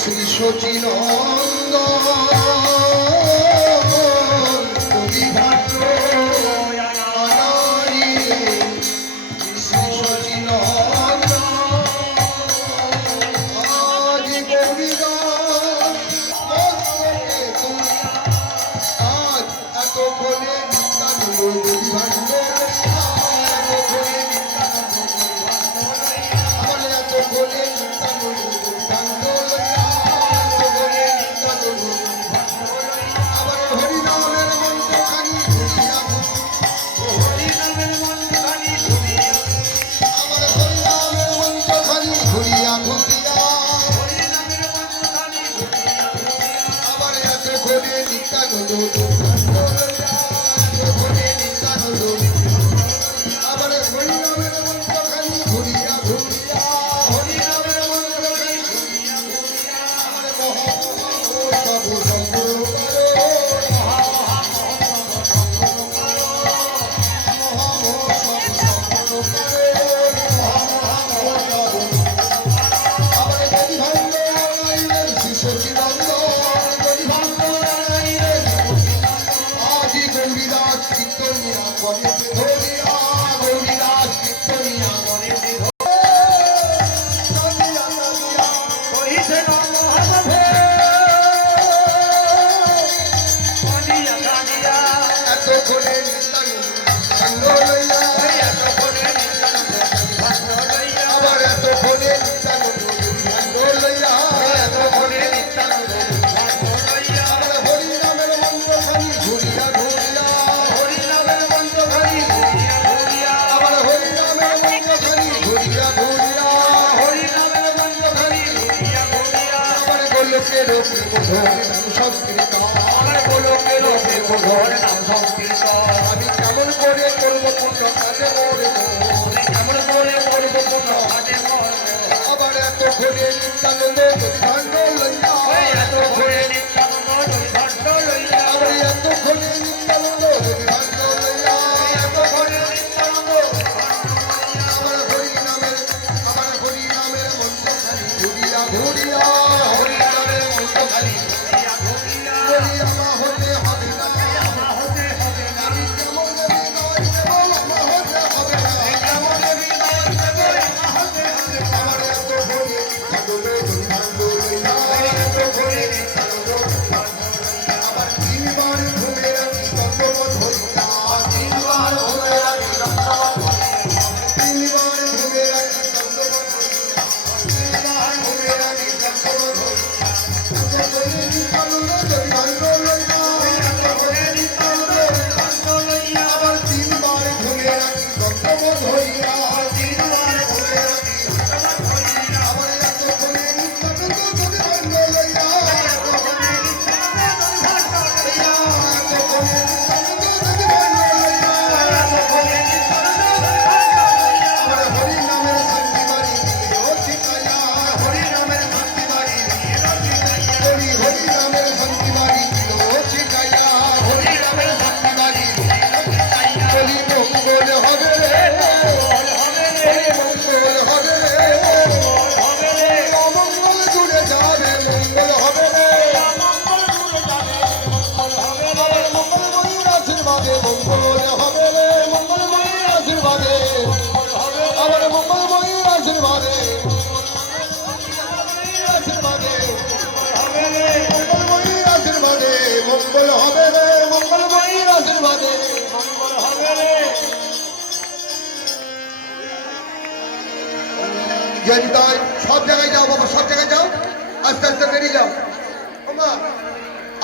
শ্রী শচীনন্দ আমি কেমন করে করবো পূর্ণ কাজে কেমন করে করবো পূর্ণ কাজে আবার এত ঘরে নিত্যানন্দ ভাণ্ড লইয়া এত ঘরে নিত্যানন্দ ভাণ্ড লইয়া আবার এত ঘরে নিত্যানন্দ ভাণ্ড লইয়া এত ঘরে নিত্যানন্দ আবার হরি নামের মন্ত্র খালি ঘুরিয়া ঘুরিয়া হরি নামের মন্ত্র খালি সব জায়গায় যাও বাবা, সব জায়গায় যাও, আস্তে আস্তে বেরিয়ে যাও।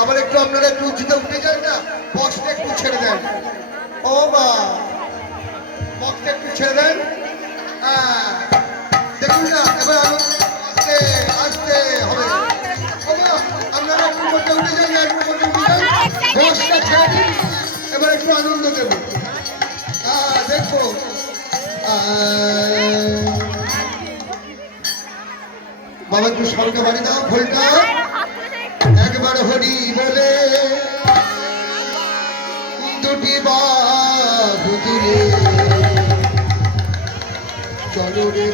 আবার একটু আপনারা একটু উঁচুতে উঠে যান না, বক্সটা একটু ছেড়ে দেন। ও মা, বক্সটা একটু ছেড়ে দেন। দেখুন না, এবার আস্তে আস্তে হবে। আপনারা একটু মধ্যে উঠে যান, একটু মধ্যে উঠে যান, বক্সটা ছেড়ে দিন। এবার একটু আনন্দ দেব। দেখবো বাবা, একটু সরকে বাড়ি দাও ভোলটা। একবার হরি বলে দুটি বাহু তুলে চলো রে